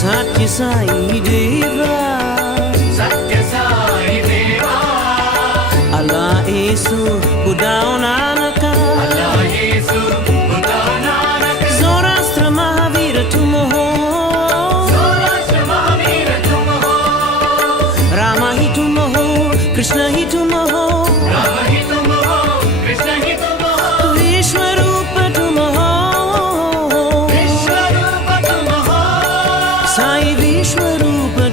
Satya Sai Deva Allah Yesu Buddha Nanaka Zoroastra Mahavira Tumoho Rama hi Tumoho Krishna hi Tumoho Vishwarupa Tumoho Sai Vishwarupa